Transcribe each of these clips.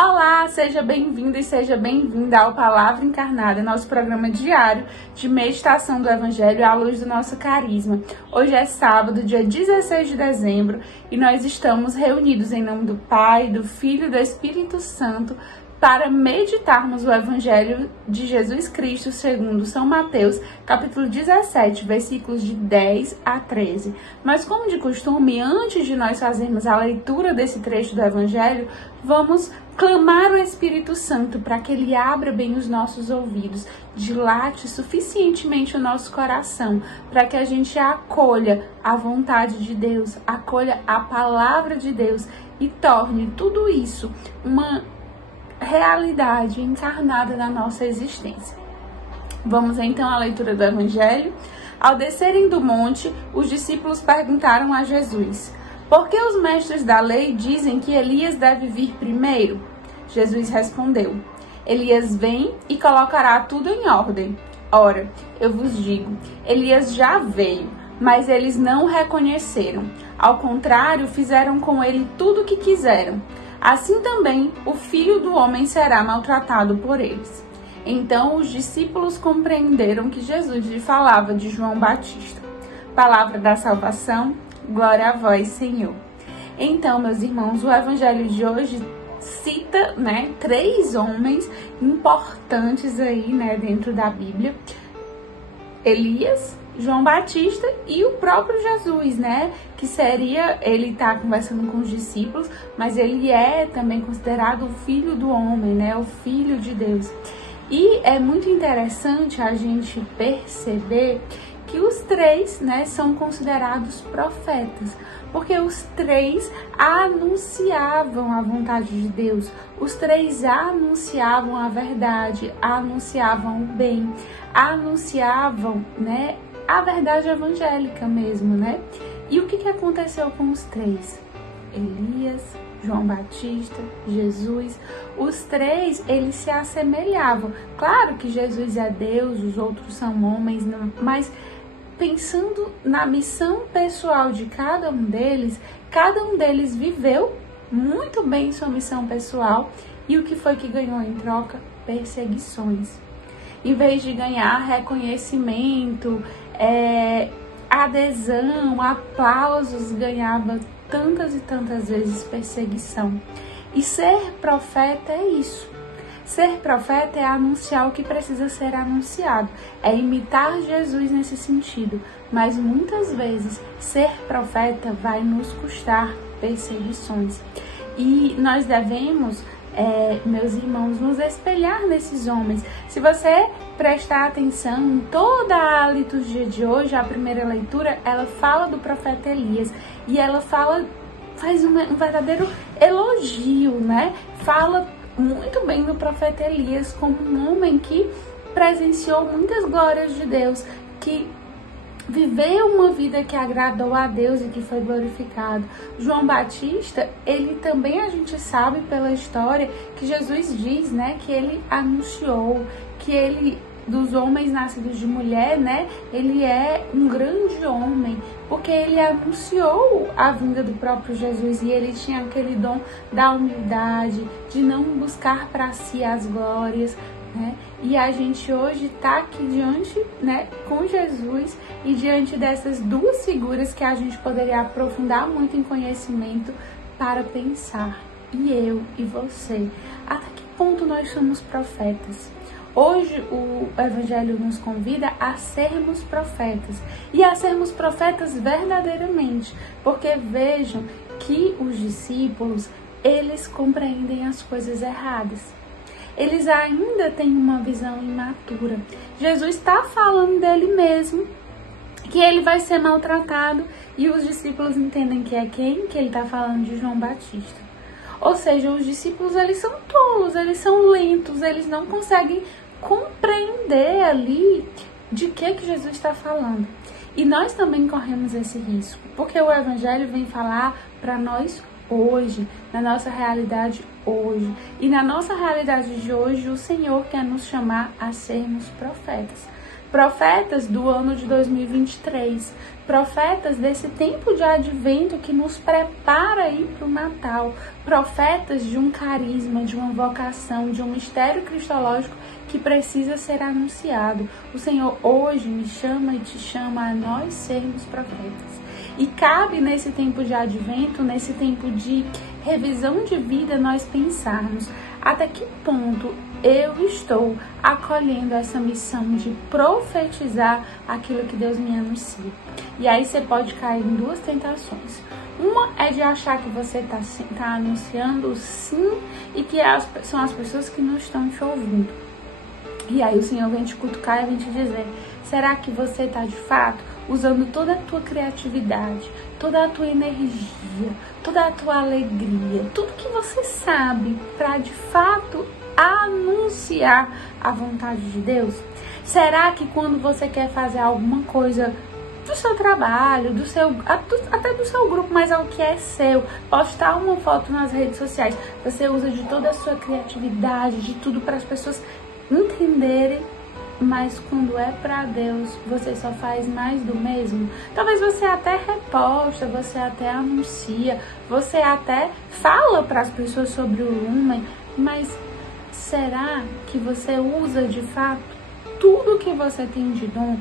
Olá, seja bem-vindo e seja bem-vinda ao Palavra Encarnada, nosso programa diário de meditação do Evangelho à luz do nosso carisma. Hoje é sábado, dia 16 de dezembro, e nós estamos reunidos em nome do Pai, do Filho e do Espírito Santo para meditarmos o Evangelho de Jesus Cristo segundo São Mateus, capítulo 17, versículos de 10 a 13. Mas, como de costume, antes de nós fazermos a leitura desse trecho do Evangelho, vamos clamar o Espírito Santo para que ele abra bem os nossos ouvidos, dilate suficientemente o nosso coração, para que a gente acolha a vontade de Deus, acolha a palavra de Deus e torne tudo isso uma realidade encarnada na nossa existência. Vamos então à leitura do Evangelho. Ao descerem do monte, os discípulos perguntaram a Jesus: por que os mestres da lei dizem que Elias deve vir primeiro? Jesus respondeu: Elias vem e colocará tudo em ordem. Ora, eu vos digo, Elias já veio, mas eles não o reconheceram. Ao contrário, fizeram com ele tudo o que quiseram. Assim também o Filho do Homem será maltratado por eles. Então os discípulos compreenderam que Jesus lhe falava de João Batista. Palavra da salvação, glória a vós, Senhor. Então, meus irmãos, o Evangelho de hoje cita, três homens importantes aí, dentro da Bíblia: Elias, João Batista e o próprio Jesus, que seria, ele está conversando com os discípulos, mas ele é também considerado o Filho do Homem, o Filho de Deus. E é muito interessante a gente perceber que os três, são considerados profetas, porque os três anunciavam a vontade de Deus, os três anunciavam a verdade, anunciavam o bem, anunciavam, a verdade evangélica mesmo, E o que aconteceu com os três? Elias, João Batista, Jesus, os três, eles se assemelhavam. Claro que Jesus é Deus, os outros são homens, mas pensando na missão pessoal de cada um deles viveu muito bem sua missão pessoal. E o que foi que ganhou em troca? Perseguições. Em vez de ganhar reconhecimento, adesão, aplausos, ganhava tantas e tantas vezes perseguição. E ser profeta é isso. Ser profeta é anunciar o que precisa ser anunciado, é imitar Jesus nesse sentido. Mas muitas vezes ser profeta vai nos custar perseguições. E nós devemos, meus irmãos, nos espelhar nesses homens. Se você prestar atenção em toda a liturgia de hoje, a primeira leitura, ela fala do profeta Elias e ela faz um verdadeiro elogio, Fala muito bem do profeta Elias como um homem que presenciou muitas glórias de Deus, que viveu uma vida que agradou a Deus e que foi glorificado. João Batista, ele também, a gente sabe pela história que Jesus diz, que ele anunciou, que ele, dos homens nascidos de mulher, ele é um grande homem, porque ele anunciou a vinda do próprio Jesus e ele tinha aquele dom da humildade, de não buscar para si as glórias, E a gente hoje está aqui diante, com Jesus e diante dessas duas figuras que a gente poderia aprofundar muito em conhecimento para pensar. E eu e você, até que ponto nós somos profetas? Hoje o Evangelho nos convida a sermos profetas e a sermos profetas verdadeiramente, porque vejam que os discípulos, eles compreendem as coisas erradas. Eles ainda têm uma visão imatura. Jesus está falando dele mesmo, que ele vai ser maltratado, e os discípulos entendem que é quem? Que ele está falando de João Batista. Ou seja, os discípulos, eles são tolos, eles são lentos, eles não conseguem compreender ali de que Jesus está falando. E nós também corremos esse risco, porque o Evangelho vem falar para nós hoje, na nossa realidade hoje. E na nossa realidade de hoje, o Senhor quer nos chamar a sermos profetas. Profetas do ano de 2023, profetas desse tempo de advento que nos prepara aí para o Natal, profetas de um carisma, de uma vocação, de um mistério cristológico que precisa ser anunciado. O Senhor hoje me chama e te chama a nós sermos profetas. E cabe nesse tempo de advento, nesse tempo de revisão de vida, nós pensarmos até que ponto eu estou acolhendo essa missão de profetizar aquilo que Deus me anuncia. E aí você pode cair em duas tentações. Uma é de achar que você está anunciando sim e que são as pessoas que não estão te ouvindo. E aí o Senhor vem te cutucar e vem te dizer, será que você está de fato usando toda a tua criatividade, toda a tua energia, toda a tua alegria, tudo que você sabe para de fato anunciar a vontade de Deus? Será que quando você quer fazer alguma coisa do seu trabalho, até do seu grupo, mas é o que é seu, postar uma foto nas redes sociais, você usa de toda a sua criatividade, de tudo para as pessoas entenderem, mas quando é para Deus, você só faz mais do mesmo? Talvez você até reposta, você até anuncia, você até fala para as pessoas sobre o Lumen, mas será que você usa de fato tudo que você tem de dom,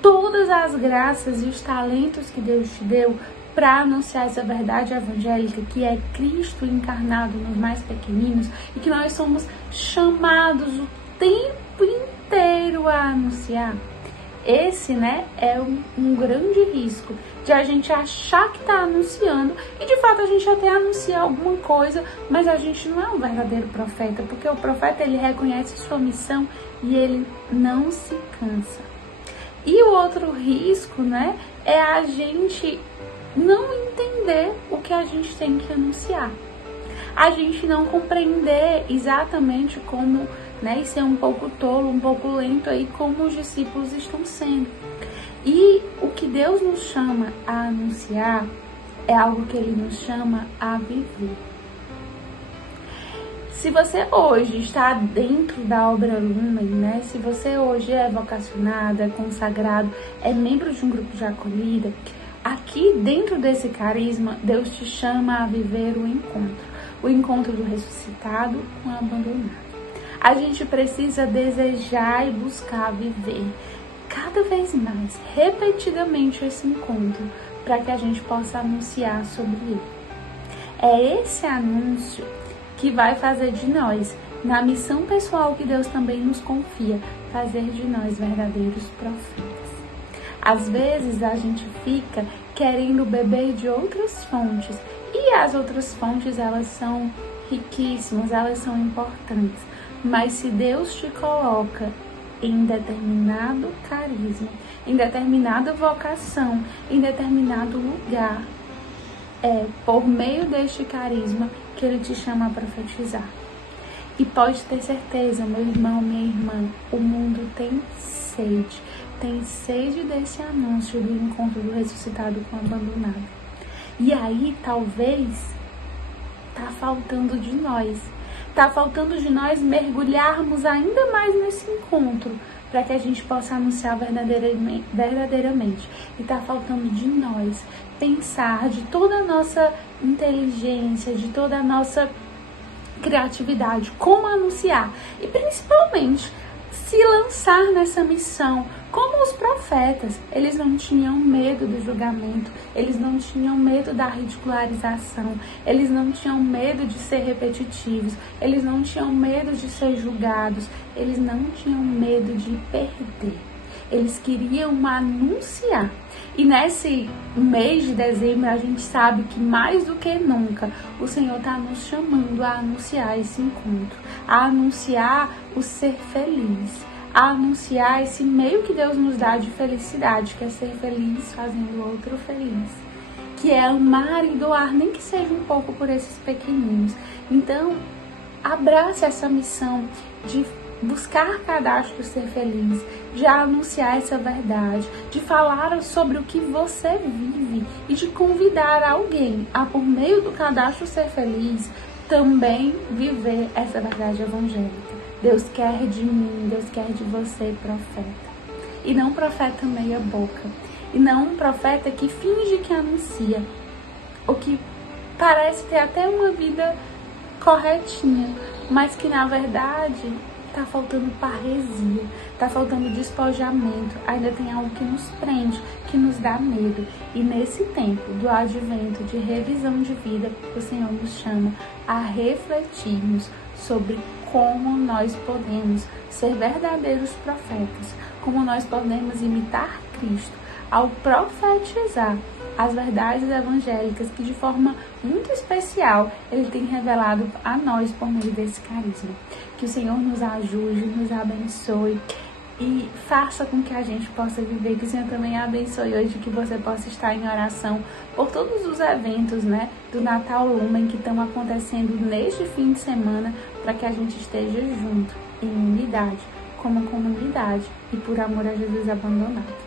todas as graças e os talentos que Deus te deu para anunciar essa verdade evangélica que é Cristo encarnado nos mais pequeninos e que nós somos chamados o tempo inteiro a anunciar? Esse, é um grande risco de a gente achar que está anunciando e de fato a gente até anuncia alguma coisa, mas a gente não é um verdadeiro profeta, porque o profeta ele reconhece sua missão e ele não se cansa. E o outro risco, é a gente não entender o que a gente tem que anunciar. A gente não compreender exatamente como, e ser um pouco tolo, um pouco lento aí, como os discípulos estão sendo. E o que Deus nos chama a anunciar é algo que Ele nos chama a viver. Se você hoje está dentro da obra Lumen, se você hoje é vocacionado, é consagrado, é membro de um grupo de acolhida, aqui dentro desse carisma, Deus te chama a viver o encontro do ressuscitado com o abandonado. A gente precisa desejar e buscar viver cada vez mais, repetidamente, esse encontro, para que a gente possa anunciar sobre ele. É esse anúncio que vai fazer de nós, na missão pessoal que Deus também nos confia, fazer de nós verdadeiros profetas. Às vezes a gente fica querendo beber de outras fontes, e as outras fontes elas são riquíssimas, elas são importantes, mas se Deus te coloca em determinado carisma, em determinada vocação, em determinado lugar, é por meio deste carisma que Ele te chama a profetizar. E pode ter certeza, meu irmão, minha irmã, o mundo tem sede desse anúncio do encontro do ressuscitado com o abandonado. E aí, talvez, tá faltando de nós mergulharmos ainda mais nesse encontro, para que a gente possa anunciar verdadeiramente. E tá faltando de nós pensar de toda a nossa inteligência, de toda a nossa criatividade, como anunciar. E principalmente, se lançar nessa missão, como os profetas. Eles não tinham medo do julgamento, eles não tinham medo da ridicularização, eles não tinham medo de ser repetitivos, eles não tinham medo de ser julgados, eles não tinham medo de perder. Eles queriam anunciar. E nesse mês de dezembro, a gente sabe que mais do que nunca, o Senhor está nos chamando a anunciar esse encontro, a anunciar o ser feliz, a anunciar esse meio que Deus nos dá de felicidade, que é ser feliz fazendo o outro feliz, que é amar e doar, nem que seja um pouco por esses pequeninos. Então, abrace essa missão de buscar cadastro ser feliz, de anunciar essa verdade, de falar sobre o que você vive e de convidar alguém a, por meio do cadastro ser feliz, também viver essa verdade evangélica. Deus quer de mim, Deus quer de você, profeta. e não um profeta meia boca, e não um profeta que finge que anuncia, ou que parece ter até uma vida corretinha, mas que na verdade tá faltando parresia, tá faltando despojamento, ainda tem algo que nos prende, que nos dá medo. E nesse tempo do advento, de revisão de vida, o Senhor nos chama a refletirmos sobre como nós podemos ser verdadeiros profetas, como nós podemos imitar Cristo ao profetizar as verdades evangélicas que de forma muito especial Ele tem revelado a nós por meio desse carisma. Que o Senhor nos ajude, nos abençoe e faça com que a gente possa viver, que o Senhor também abençoe hoje, que você possa estar em oração por todos os eventos, do Natal Lumen que estão acontecendo neste fim de semana, para que a gente esteja junto, em unidade, como comunidade e por amor a Jesus abandonado.